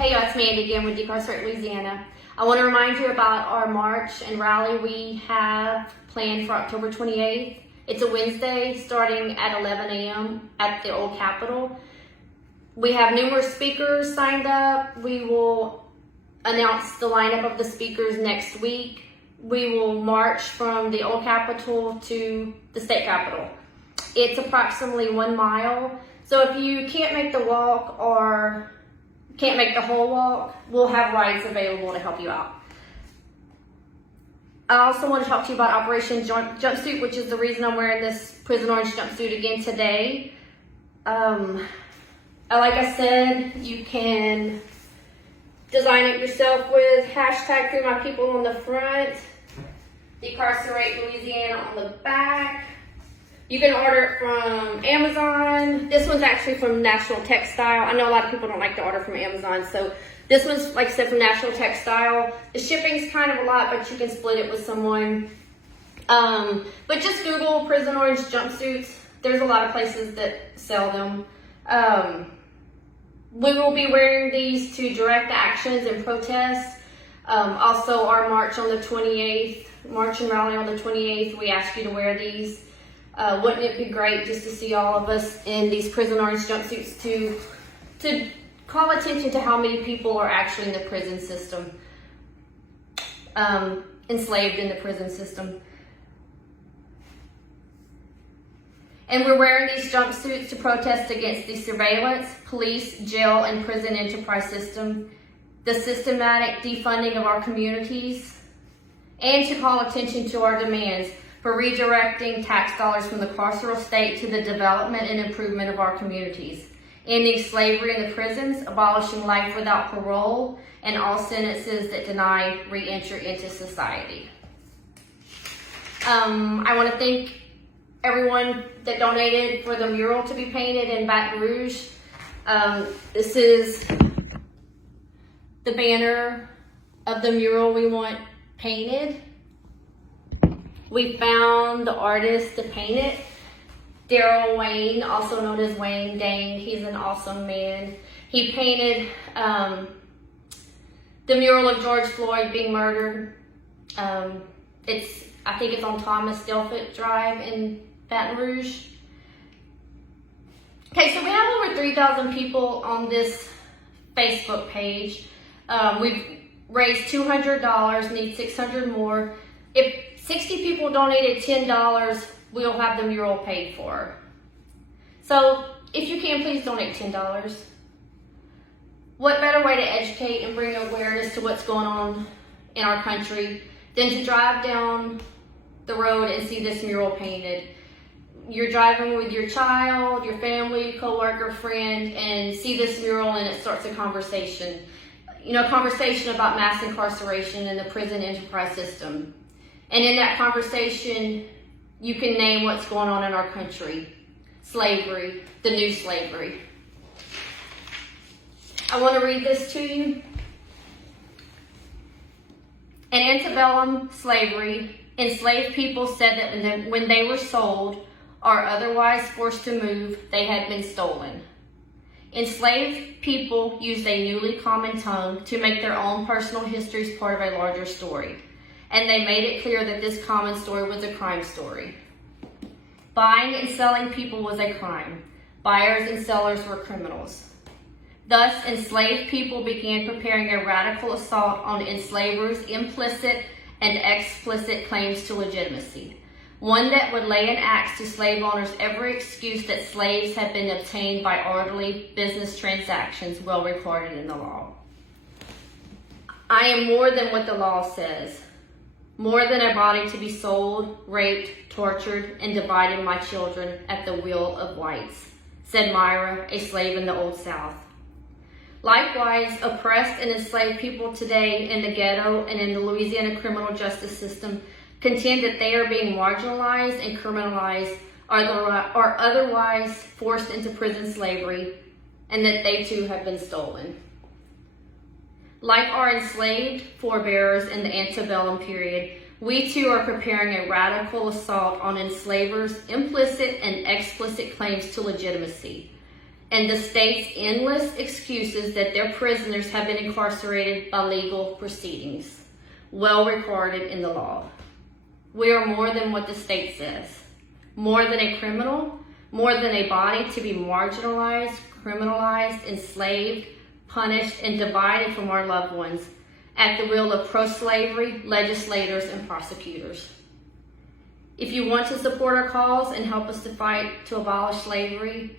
Hey, y'all, it's Mandy again with Decarcerate Louisiana. I want to remind you about our march and rally we have planned for October 28th. It's a Wednesday starting at 11 a.m. at the Old Capitol. We have numerous speakers signed up. We will announce the lineup of the speakers next week. We will march from the Old Capitol to the State Capitol. It's approximately 1 mile. So if you can't make the walk or can't make the whole walk, we'll have rides available to help you out. I also want to talk to you about Operation Jumpsuit, which is the reason I'm wearing this prison orange jumpsuit again today. Like I said, you can design it yourself with hashtag Free My People on the front, Decarcerate Louisiana on the back. You can order it from Amazon. This one's actually from National Textile. I know a lot of people don't like to order from Amazon, so this one's, like I said, from National Textile. The shipping's kind of a lot, but you can split it with someone. But just Google prison orange jumpsuits. There's a lot of places that sell them. We will be wearing these to direct actions and protests. Also, our march on the 28th, march and rally on the 28th, we ask you to wear these. Wouldn't it be great just to see all of us in these prison orange jumpsuits to call attention to how many people are actually in the prison system, enslaved in the prison system. And we're wearing these jumpsuits to protest against the surveillance, police, jail, and prison enterprise system, the systematic defunding of our communities, and to call attention to our demands for redirecting tax dollars from the carceral state to the development and improvement of our communities, ending slavery in the prisons, abolishing life without parole, and all sentences that deny re-entry into society. I want to thank everyone that donated for the mural to be painted in Baton Rouge. This is the banner of the mural we want painted. We found the artist to paint it, Daryl Wayne, also known as Wayne Dang. He's an awesome man. He painted the mural of George Floyd being murdered. I think it's on Thomas Delphitt Drive in Baton Rouge. Okay, so we have over 3,000 people on this Facebook page. We've raised $200, need 600 more. If 60 people donated $10, we'll have the mural paid for. So if you can, please donate $10. What better way to educate and bring awareness to what's going on in our country than to drive down the road and see this mural painted? You're driving with your child, your family, coworker, friend, and see this mural and it starts a conversation. Conversation about mass incarceration and the prison enterprise system. And in that conversation, you can name what's going on in our country. Slavery, the new slavery. I want to read this to you. In antebellum slavery, enslaved people said that when they were sold or otherwise forced to move, they had been stolen. Enslaved people used a newly common tongue to make their own personal histories part of a larger story. And they made it clear that this common story was a crime story. Buying and selling people was a crime. Buyers and sellers were criminals. Thus, enslaved people began preparing a radical assault on enslavers' implicit and explicit claims to legitimacy, one that would lay an axe to slave owners' every excuse that slaves had been obtained by orderly business transactions well recorded in the law. I am more than what the law says. More than a body to be sold, raped, tortured, and divided my children at the will of whites, said Myra, a slave in the Old South. Likewise, oppressed and enslaved people today in the ghetto and in the Louisiana criminal justice system contend that they are being marginalized and criminalized or otherwise forced into prison slavery, and that they too have been stolen. Like our enslaved forebears in the antebellum period, we too are preparing a radical assault on enslavers' implicit and explicit claims to legitimacy, and the state's endless excuses that their prisoners have been incarcerated by legal proceedings, well recorded in the law. We are more than what the state says. More than a criminal, more than a body to be marginalized, criminalized, enslaved, punished, and divided from our loved ones at the will of pro-slavery legislators and prosecutors. If you want to support our cause and help us to fight to abolish slavery,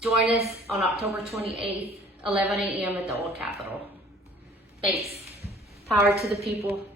join us on October 28th, 11 a.m. at the Old Capitol. Thanks. Power to the people.